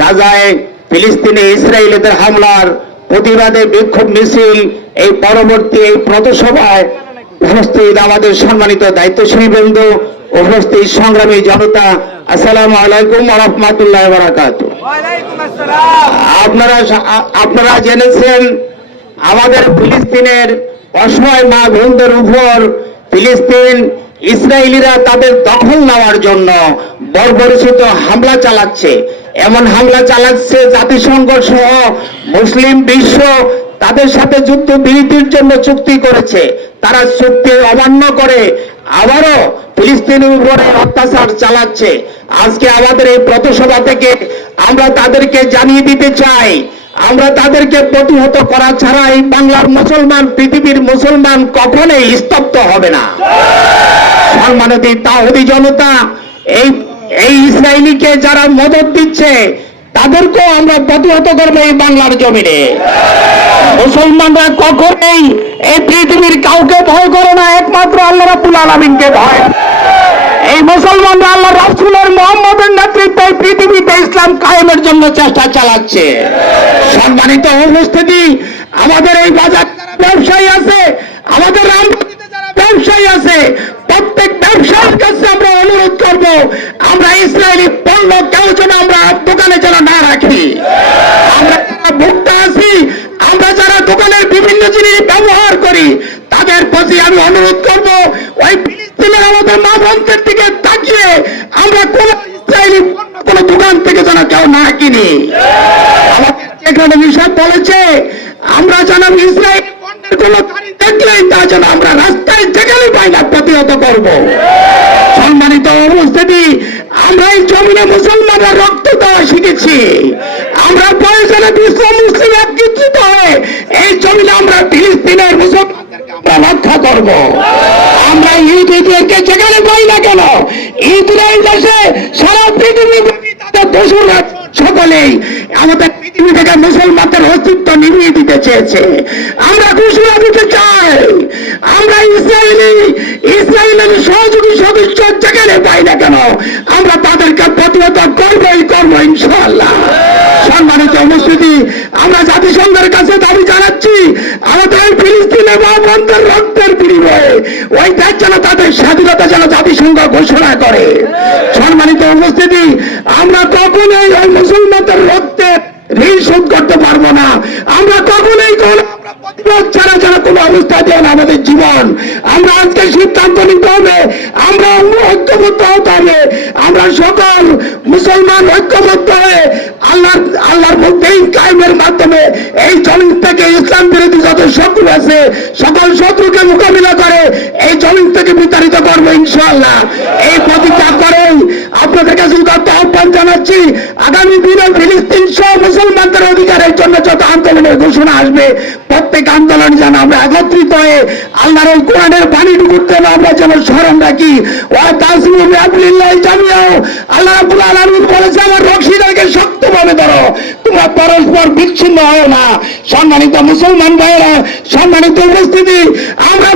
গাজায় ফিলিস্তিনে ইসরায়েলিদের হামলার প্রতিবাদে বিক্ষোভ মিছিল এই পরবর্তী এই পথসভায় উপস্থিত আমাদের সম্মানিত দায়িত্বশীল বন্ধু উপস্থিত সংগ্রামী জনতা আসসালামু আলাইকুম রহমতুল্লাহ বারাকাত। আপনারা আপনারা জেনেছেন আমাদের ফিলিস্তিনের অসহায় মা বোনদের উপর ফিলিস্তিন ইসরায়েলিরা তাদের দখল নেওয়ার জন্য বর্বরচিত হামলা চালাচ্ছে। এমন হামলা চালাচ্ছে জাতিসংঘ সহ মুসলিম বিশ্ব তাদের সাথে যুদ্ধ বিরতির জন্য চুক্তি করেছে। তারা চুক্তি অমান্য করে, আবারও ফিলিস্তিনের উপরে অত্যাচার চালাচ্ছে। আজকে আমাদের এই প্রতসভা থেকে আমরা তাদেরকে জানিয়ে দিতে চাই, আমরা তাদেরকে প্রতিহত করা ছাড়া এই বাংলার মুসলমান, পৃথিবীর মুসলমান কখনোই স্তব্ধ হবে না। সম্মানিত তাহদি জনতা, এই এই ইসরায়েলিকে যারা মদত দিচ্ছে, তাদেরকেও আমরা প্রতিহত করব এই বাংলার জমিনে। মুসলমানরা কখনোই এই পৃথিবীর কাউকে ভয় করে না, একমাত্র আল্লাহ রাব্বুল আলামিনকে ভয়। এই মুসলমানরা আল্লাহ রাসূলের মোহাম্মদের নেতৃত্বে পৃথিবীতে ইসলাম কায়েমের জন্য চেষ্টা চালাচ্ছে। সম্মানিত উপস্থিতি, আমাদের এই বাজার ব্যবসায়ী আছে, আমাদের রামগতিতে যারা ব্যবসায়ী আছে, প্রত্যেক ব্যবসায়ীর কাছে আমরা অনুরোধ করব আমরা ইসরায়েলি পণ্য কেউ যেন আমরা দোকানে যেন না রাখি। আমরা যারা ভোক্তা আছি, আমরা যারা দোকানের বিভিন্ন জিনিস ব্যবহার করি, তাদের প্রতি আমি অনুরোধ করব, ওই ফিলিস্তিনের আমাদের মা বোনদের দিকে তাকিয়ে আমরা কোন ইসরায়েলি কোন দোকান থেকে যেন কেউ না কিনি। আমাদের বিষয় বলেছে, আমরা যেন ইসরায়েল কোন দেখলেই তা যেন আমরা রাস্তায় যেখানে পাই না প্রতিহত করব। সম্মানিত উপস্থিতি আমরা এই জমিনে মুসলমানরা রক্ত দেওয়া শিখেছি, আমরা প্রয়োজনে বিশ্ব মুসলিম একত্রিত হয়ে এই জমিনে আমরা ফিলিস্তিনের মুসলমানদেরকে আমরা রক্ষা করব। আমরা ইহুদিদেরকে যেখানে পাই না কেন ইসরায়েল দেশে সারা পৃথিবী তাদের সকলেই আমাদের পৃথিবী থেকে মুসলমানদের অস্তিত্ব নিভিয়ে দিতে চেয়েছে। আমরা ঘোষণা দিতে চাই আমরা ইসরায়েলি ইসরায়েলের সহযোগী সদস্য যেখানে পাই না কেন, আমরা তাদেরকে প্রতিহত করবই করব ইনশাআল্লাহ। সম্মানিত উপস্থিতি, আমরা জাতিসংঘের কাছে দাবি জানাচ্ছি, আমাদের ফিলিস্তিনে বা রক্তের বিনিময়ে ওই দেশ যেন তাদের স্বাধীনতা যেন জাতিসংঘ ঘোষণা করে। সম্মানিত উপস্থিতি, আমরা কখনোই ওই মুসলমানদের রক্তের ঋণ শোধ করতে পারব না। আমরা প্রতিবাদ ছাড়া ছাড়া কোনো অবস্থা দেন আমাদের জীবন। আমরা আজকে সিদ্ধান্ত নিতে হবে, আমরা ঐক্যবদ্ধ হতে হবে। আমরা সকল মুসলমান ঐক্যবদ্ধ হয়ে আল্লাহর আল্লাহর মধ্যেই কায়েমের মাধ্যমে এই জমিন থেকে ইসলাম বিরোধী যত শত্রু আছে, সকল শত্রুকে মোকাবিলা করে এই জমিন থেকে বিতাড়িত করব ইনশাআল্লাহ। এই প্রতিজ্ঞা করেই আপনাদের কাছে উদাত্ত আহ্বান জানাচ্ছি। আগামী দিনে ফিলিস্তিন জন্য যত আন্দোলনের ঘোষণা আসবে, প্রত্যেক আন্দোলন যেন আমরা একত্রিত হয়ে আল্লাহর কোরআনের পানি ডুবুতে আমরা যেন স্মরণ রাখি। আল্লাহ ধরো। তোমরা পরস্পর বিচ্ছিন্ন হয় না। সম্মানিত মুসলমান ভাইয়েরা, সম্মানিত উপস্থিতি, আমরা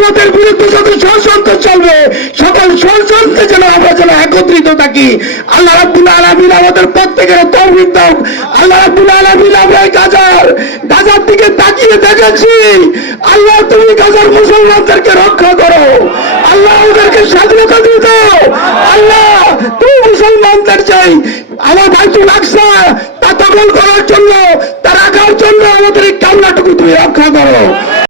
আমাদের বিরুদ্ধে যত ষড়যন্ত্র চলবে, সকল ষড়যন্ত্রে যেন আমরা যেন একত্রিত থাকি। আল্লাহ রাব্বুল আলামিন আমাদের প্রত্যেকের তৌফিক দাও। আল্লাহ রাব্বুল আলামিন আমরা গাজার গাজার দিকে তাকিয়ে দেখেছি। আল্লাহ তুমি গাজার মুসলমানদেরকে রক্ষা করো। আল্লাহ ওদেরকে স্বাধীনতা দিয়ে দাও। আল্লাহ তুমি মুসলমানদের চাই আমার বাইতুল আকসা, তা দখল করার জন্য, তা রাখার জন্য আমাদের এই কামনাটুকু তুমি রক্ষা করো।